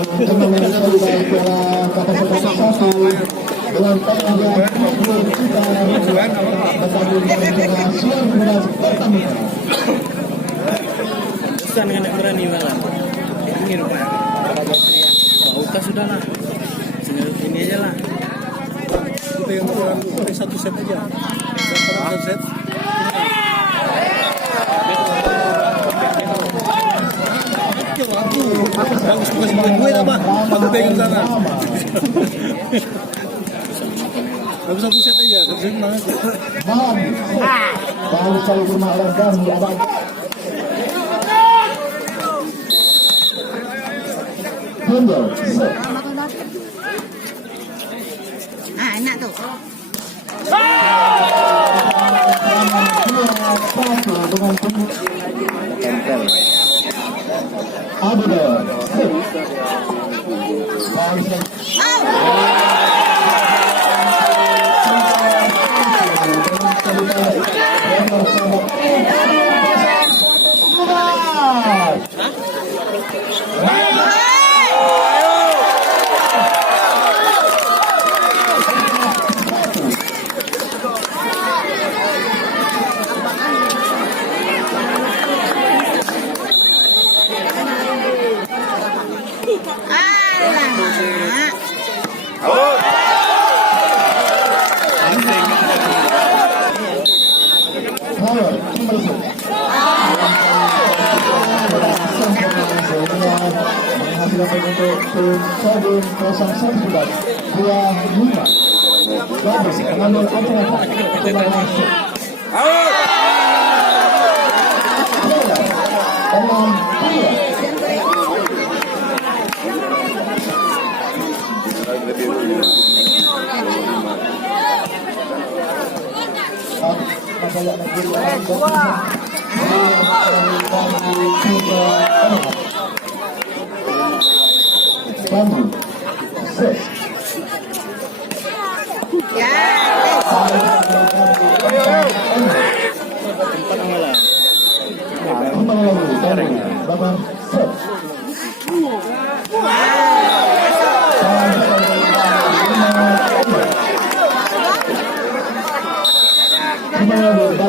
Pesan dengan berani malah. Ini rupanya. Bahuka sudah lah. Ini aja lah. Kita yang kurang satu set aja. Satu set. Bagus tugas bikin duit apa? Aku pengen sana. Bagus satu set aja. Satu set mana? Baru selalu bermakna di abad. Benjol. Enak tuh.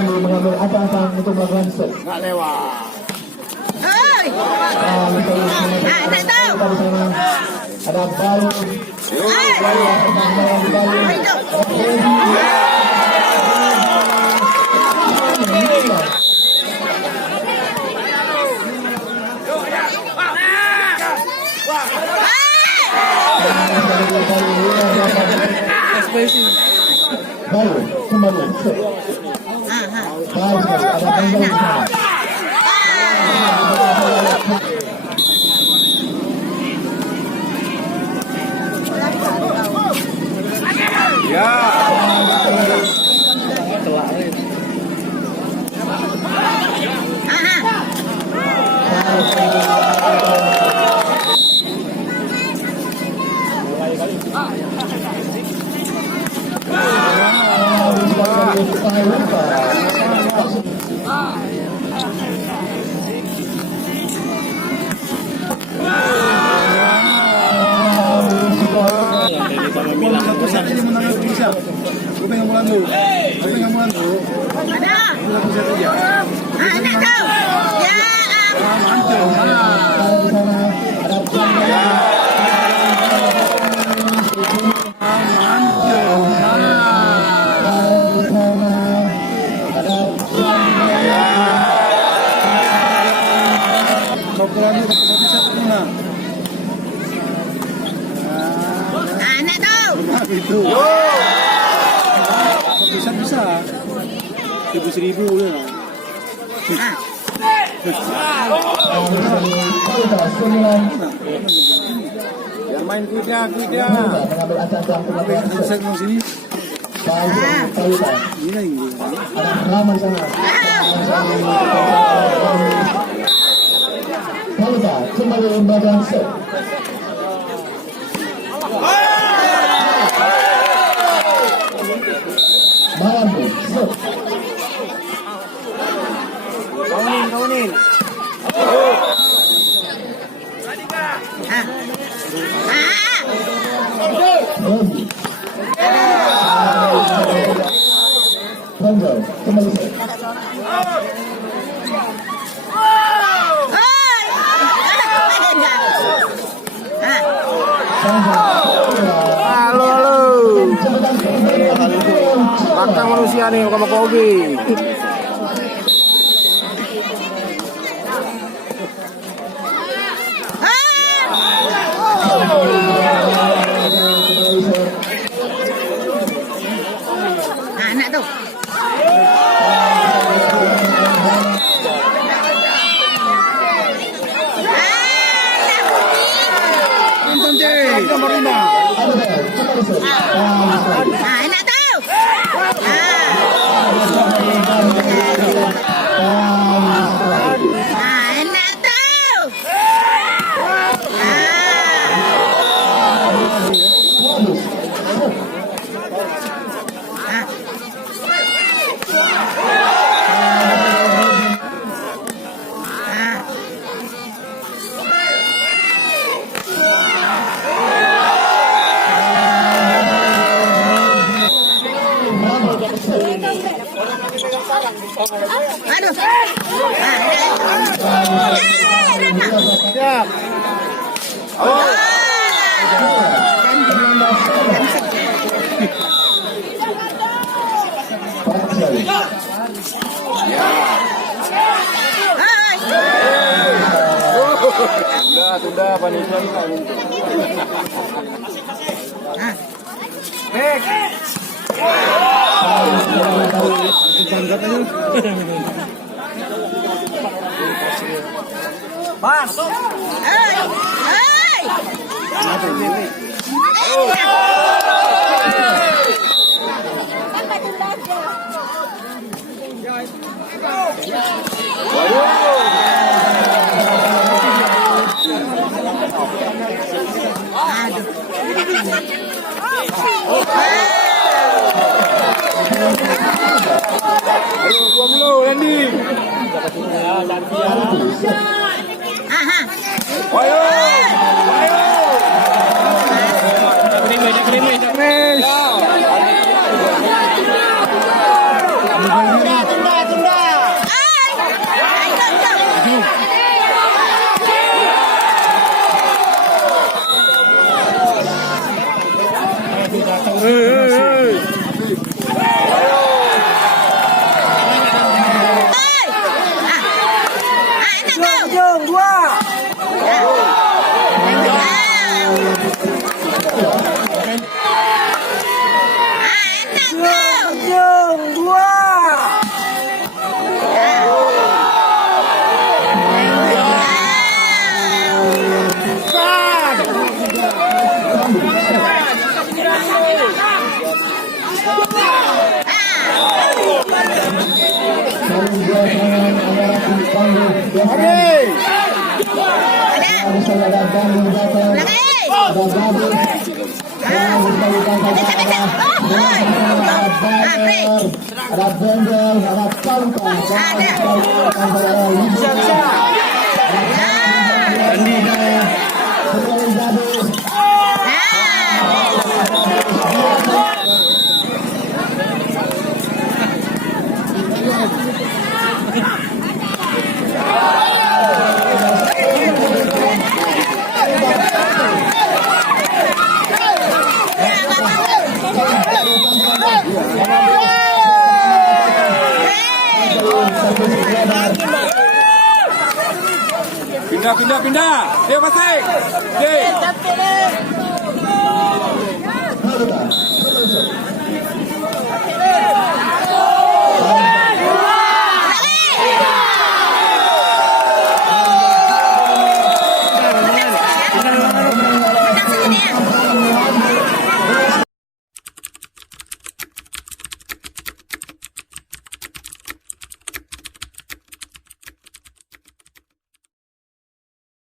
Mengambil apa-apa untuk melakukan set. Nggak lewat. Enak tuh. Ada bayor. Baru kembali set. Satu set aja menang bisa. Gue pengen mulai dulu. Ada. Satu set aja. Enak tuh. Ya. Mantap. Enak tuh. Itu. Bisa. 1.000 ya. Biar main kuda. Saya mau sini. Ini kembali lembaga set. Malambu set. Kaunin. Robi. Benjol kembali set. Halo. Pantang manusia nih sama Kogi. Anak tuh. Anak tuh. Anak tuh. Aduh. Siap. Sudah panitia. Mas. Ayo, 20 landing. Ayo. Ada benjol, ada tarkam, Pindah. Dia pasang. Oke.